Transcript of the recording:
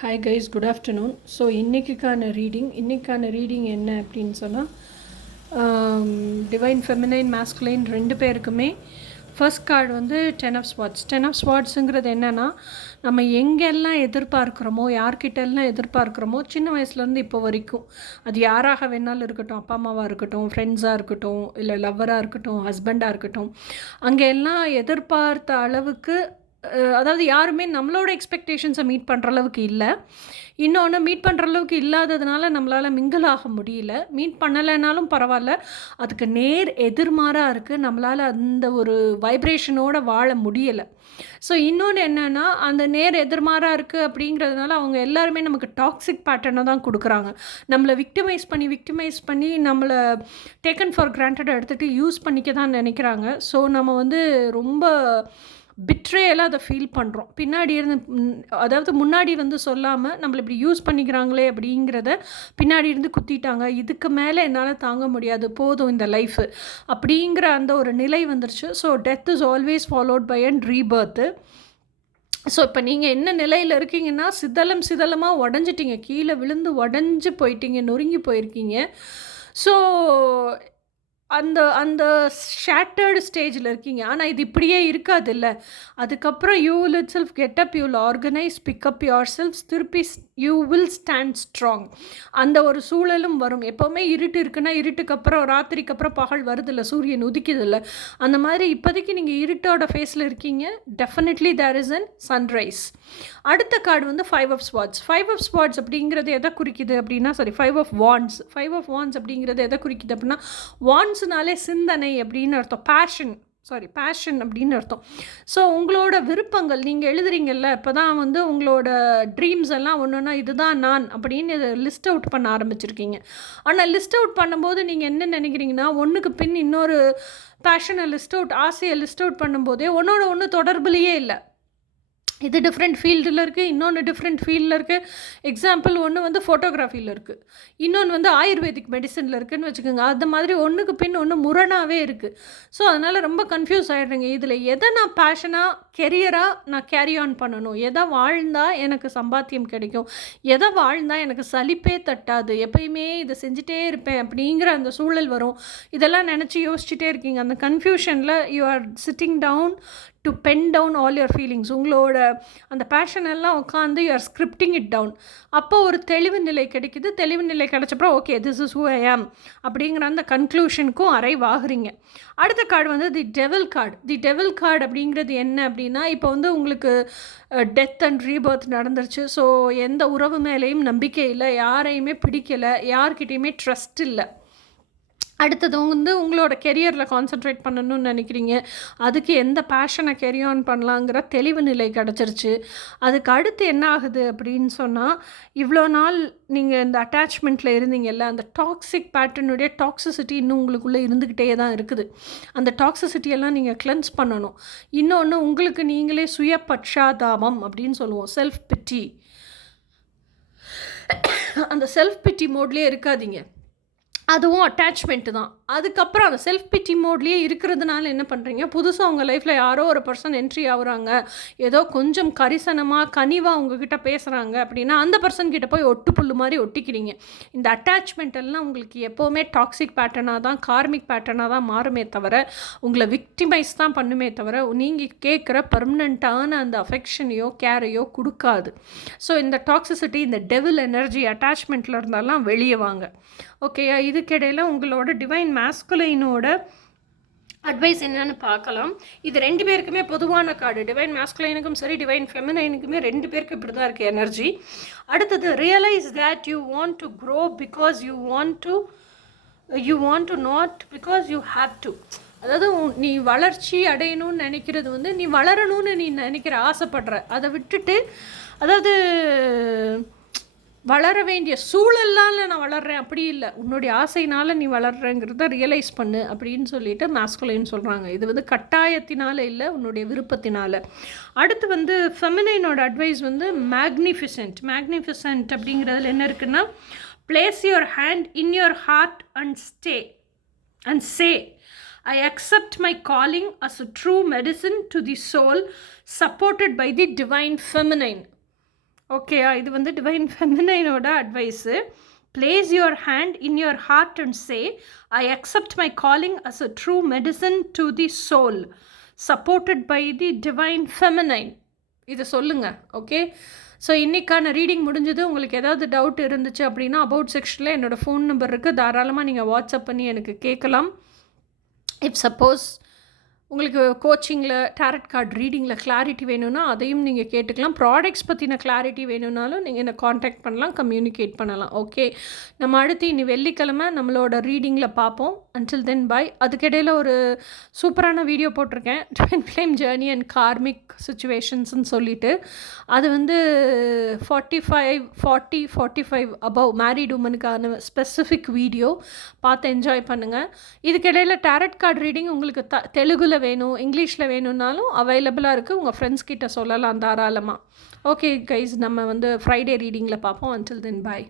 Hi guys, good afternoon. So இன்றைக்கான reading என்ன அப்படின்னு சொன்னால், டிவைன் ஃபெமினைன் மாஸ்குலைன் ரெண்டு பேருக்குமே ஃபர்ஸ்ட் கார்டு வந்து 10 of Swords. 10 of Swordsங்கிறது என்னென்னா, நம்ம எங்கெல்லாம் எதிர்பார்க்குறோமோ, யார்கிட்டெல்லாம் எதிர்பார்க்குறோமோ, சின்ன வயசுலேருந்து இப்போ வரைக்கும், அது யாராக வேணாலும் இருக்கட்டும், அப்பா அம்மாவாக இருக்கட்டும், ஃப்ரெண்ட்ஸாக இருக்கட்டும், இல்லை லவ்வராக இருக்கட்டும், ஹஸ்பண்டாக இருக்கட்டும், அங்கே எல்லாம் எதிர்பார்த்த அளவுக்கு அதாவது யாருமே நம்மளோட எக்ஸ்பெக்டேஷன்ஸை மீட் பண்ணுற அளவுக்கு இல்லை. இன்னொன்று, மீட் பண்ணுற அளவுக்கு இல்லாததுனால நம்மளால் மிங்கிள் ஆக முடியல. மீட் பண்ணலைனாலும் பரவாயில்ல, அதுக்கு நேர் எதிர்மாறாக இருக்குது. நம்மளால் அந்த ஒரு வைப்ரேஷனோடு வாழ முடியலை. ஸோ இன்னொன்று என்னென்னா, அந்த நேர் எதிர்மாறாக இருக்குது அப்படிங்கிறதுனால அவங்க எல்லாருமே நமக்கு டாக்ஸிக் பேட்டர்னை தான் கொடுக்குறாங்க. நம்மளை விக்டிமைஸ் பண்ணி நம்மளை டேக்கன் ஃபார் கிராண்டட் எடுத்துகிட்டு யூஸ் பண்ணிக்க தான் நினைக்கிறாங்க. ஸோ நம்ம வந்து ரொம்ப பிட்ரேயலாக அதை ஃபீல் பண்ணுறோம். பின்னாடி இருந்து அதாவது முன்னாடி வந்து சொல்லாமல் நம்மளை இப்படி யூஸ் பண்ணிக்கிறாங்களே அப்படிங்கிறத பின்னாடி இருந்து குத்திட்டாங்க. இதுக்கு மேலே என்னால் தாங்க முடியாது, போதும் இந்த லைஃபு அப்படிங்கிற அந்த ஒரு நிலை வந்துருச்சு. So death is always followed by and rebirth. So இப்போ நீங்கள் என்ன நிலையில் இருக்கீங்கன்னா, சிதலமாக உடஞ்சிட்டிங்க, கீழே விழுந்து உடஞ்சி போயிட்டீங்க, நொறுங்கி போயிருக்கீங்க. ஸோ அந்த அந்த ஷேட்டர்டு ஸ்டேஜில் இருக்கீங்க. ஆனால் இது இப்படியே இருக்காது இல்லை. அதுக்கப்புறம் you will itself get up, you will organise, pick up yourself, திருப்பி யூ வில் ஸ்டாண்ட் ஸ்ட்ராங். அந்த ஒரு சூழலும் வரும். எப்போவுமே இருட்டு இருக்குன்னா, இருட்டுக்கு அப்புறம் ராத்திரிக்கு அப்புறம் பகல் வருதில்ல, சூரியன் உதிக்குதில்ல. அந்த மாதிரி இப்போதைக்கு நீங்கள் இருட்டோட ஃபேஸில் இருக்கீங்க. Definitely there is an sunrise. அடுத்த கார்டு வந்து 5 of Swords. 5 of Swords அப்படிங்கிறது எதை குறிக்குது அப்படின்னா, 5 of Wands. 5 of Wands அப்படிங்கிறது எதை குறிக்குது அப்படின்னா, வாண்ட்ஸ்னாலே சிந்தனை அப்படின்னு அர்த்தம். பேஷன் அப்படின்னு அர்த்தம். ஸோ உங்களோட விருப்பங்கள் நீங்கள் எழுதுறீங்கல்ல, இப்போ தான் வந்து உங்களோட ட்ரீம்ஸ் எல்லாம் ஒன்றுன்னா இதுதான் நான் அப்படின்னு லிஸ்ட் அவுட் பண்ண ஆரம்பிச்சிருக்கீங்க. ஆனால் லிஸ்ட் அவுட் பண்ணும்போது நீங்கள் என்ன நினைக்கிறீங்கன்னா, ஒன்றுக்கு பின் இன்னொரு பேஷனை ஆசையை லிஸ்ட் அவுட் பண்ணும்போதே ஒன்றோட ஒன்று தொடர்புலையே இல்லை. இது டிஃப்ரெண்ட் ஃபீல்டில் இருக்குது, இன்னொன்று டிஃப்ரெண்ட் ஃபீல்டில் இருக்குது. எக்ஸாம்பிள், ஒன்று வந்து ஃபோட்டோகிராஃபியில் இருக்குது, இன்னொன்று வந்து ஆயுர்வேதிக் மெடிசனில் இருக்குதுன்னு வச்சுக்கோங்க. அந்த மாதிரி ஒன்றுக்கு பின் ஒன்று முரணாகவே இருக்குது. ஸோ அதனால் ரொம்ப கன்ஃபியூஸ் ஆகிடுறீங்க. இதில் எதை நான் பேஷனாக கெரியராக நான் கேரி ஆன் பண்ணணும், எதை வாழ்ந்தால் எனக்கு சம்பாத்தியம் கிடைக்கும், எதை வாழ்ந்தால் எனக்கு சலிப்பே தட்டாது, எப்பயுமே இதை செஞ்சுட்டே இருப்பேன் அப்படிங்கிற அந்த சூழல் வரும். இதெல்லாம் நினச்சி யோசிச்சுட்டே இருக்கீங்க. அந்த கன்ஃபியூஷனில் you are sitting down to pen down all your feelings. உங்களோட அந்த பேஷன் எல்லாம் உட்காந்து you are scripting it down. அப்போ ஒரு தெளிவு நிலை கிடைக்குது. தெளிவு நிலை கிடைச்சப்பறம் okay, this is who I am அப்படிங்கிற அந்த கன்க்ளூஷனுக்கும் அரைவாகுறீங்க. அடுத்த கார்டு வந்து the devil card. The devil card அப்படிங்கிறது என்ன அப்படின்னா, இப்போ வந்து உங்களுக்கு டெத் அண்ட் ரீபர்த் நடந்துருச்சு. ஸோ எந்த உறவு மேலேயும் நம்பிக்கை இல்லை, யாரையுமே பிடிக்கலை, யார்கிட்டையுமே ட்ரஸ்ட் இல்லை. அடுத்தது வந்து உங்களோட கெரியரில் கான்சென்ட்ரேட் பண்ணணும்னு நினைக்கிறீங்க. அதுக்கு எந்த பேஷனை கேரி ஆன் பண்ணலாங்கிற தெளிவு நிலை கிடச்சிருச்சு. அதுக்கு அடுத்து என்ன ஆகுது அப்படின்னு சொன்னால், இவ்வளோ நாள் நீங்கள் இந்த அட்டாச்மெண்ட்டில் இருந்தீங்கல்ல, அந்த டாக்ஸிக் பேட்டர்னுடைய டாக்ஸிசிட்டி இன்னும் உங்களுக்குள்ளே இருந்துக்கிட்டே தான் இருக்குது. அந்த டாக்ஸிசிட்டியெல்லாம் நீங்கள் கிளென்ஸ் பண்ணணும். இன்னொன்று, உங்களுக்கு நீங்களே சுய பட்சாதாபம் அப்படின்னு சொல்லுவோம், செல்ஃப் பிட்டி. அந்த செல்ஃப் பிட்டி மோட்லேயே இருக்காதீங்க. அதுவும் அட்டாச்மெண்ட்டு தான். அதுக்கப்புறம் அந்த செல்ஃப் பிட்டி மோட்லேயே இருக்கிறதுனால என்ன பண்ணுறீங்க, புதுசாக உங்கள் லைஃப்பில் யாரோ ஒரு பர்சன் என்ட்ரி ஆகுறாங்க, ஏதோ கொஞ்சம் கரிசனமாக கனிவாக உங்ககிட்ட பேசுகிறாங்க அப்படின்னா அந்த பர்சன்கிட்ட போய் ஒட்டு புல்லு மாதிரி ஒட்டிக்கிறீங்க. இந்த அட்டாச்மெண்ட் எல்லாம் உங்களுக்கு எப்போவுமே டாக்ஸிக் பேட்டர்னாக தான், கார்மிக் பேட்டர்னாக தான் மாறுமே தவிர, உங்களை விக்டிமைஸ் தான் பண்ணுமே தவிர நீங்கள் கேட்குற பர்மனண்ட்டான அந்த அஃபெக்ஷனையோ கேரையோ கொடுக்காது. ஸோ இந்த டாக்ஸிசிட்டி, இந்த டெவில் எனர்ஜி அட்டாச்மெண்ட்டில் இருந்தாலாம் வெளியே வாங்க. ஓகேயா? இதுக்கிடையில் உங்களோட டிவைன் மாஸ்குலைனோட அட்வைஸ் என்னன்னு பார்க்கலாம். இது ரெண்டு பேருக்குமே பொதுவான கார்டு. டிவைன் மாஸ்குலைனுக்கும் சரி, டிவைன் ஃபெமினைனுக்குமே ரெண்டு பேருக்கு இப்படி தான் இருக்குது எனர்ஜி. அடுத்தது, realise that you want to grow because you want to not because you have to. அதாவது நீ வளர்ச்சி அடையணும்னு நினைக்கிறது வந்து நீ வளரணும்னு நீ நினைக்கிற, ஆசைப்படுற, அதை விட்டுட்டு, அதாவது வளர வேண்டிய சூழலால் நான் வளர்கிறேன் அப்படி இல்லை, உன்னுடைய ஆசையினால் நீ வளர்கிறங்கிறத ரியலைஸ் பண்ணு அப்படின்னு சொல்லிட்டு மாஸ்குலைன் சொல்கிறாங்க. இது வந்து கட்டாயத்தினால இல்லை, உன்னுடைய விருப்பத்தினால. அடுத்து வந்து ஃபெமினைனோட அட்வைஸ் வந்து மேக்னிஃபிசன்ட் அப்படிங்கிறதுல என்ன இருக்குன்னா, place your hand in your heart and say I accept my calling as a true medicine to the soul, supported by the divine feminine. ஓகேயா? இது வந்து டிவைன் ஃபெமினைனோட advice. Place your hand in your heart and say, I accept my calling as a true medicine to the soul, supported by the divine feminine. இதை சொல்லுங்க. Okay, so இன்றைக்கான reading முடிஞ்சது. உங்களுக்கு ஏதாவது டவுட் இருந்துச்சு அப்படின்னா அபவுட் செக்ஷனில் என்னோடய ஃபோன் நம்பர் இருக்குது. தாராளமாக நீங்கள் வாட்ஸ்அப் பண்ணி எனக்கு கேட்கலாம். இஃப் சப்போஸ் உங்களுக்கு கோச்சிங்கில் டேரட் கார்டு ரீடிங்கில் கிளாரிட்டி வேணும்னா அதையும் நீங்கள் கேட்டுக்கலாம். ப்ராடக்ட்ஸ் பற்றின கிளாரிட்டி வேணும்னாலும் நீங்கள் என்னை காண்டாக்ட் பண்ணலாம், கம்யூனிகேட் பண்ணலாம். ஓகே, நம்ம அடுத்து இனி வெள்ளிக்கிழமை நம்மளோட ரீடிங்கில் பார்ப்போம். Until then bye. அதுக்கிடையில் ஒரு சூப்பரான வீடியோ போட்டிருக்கேன், twin flame journey and karmic சுச்சுவேஷன்ஸ்ன்னு சொல்லிட்டு. அது வந்து 45 அபவ் மேரிட் உமனுக்கான ஸ்பெசிஃபிக் வீடியோ பார்த்து என்ஜாய் பண்ணுங்கள். இதுக்கிடையில் டேரட் கார்டு ரீடிங் உங்களுக்கு தெலுங்குல வேணும், இங்கிலீஷில் வேணும்னாலும் அவைலபிளாக இருக்குது. உங்கள் ஃப்ரெண்ட்ஸ் கிட்ட சொல்லலாம் தாராளமாக. ஓகே கைஸ், நம்ம வந்து ஃப்ரைடே ரீடிங்கில் பார்ப்போம். அன்டில் தென் பாய்.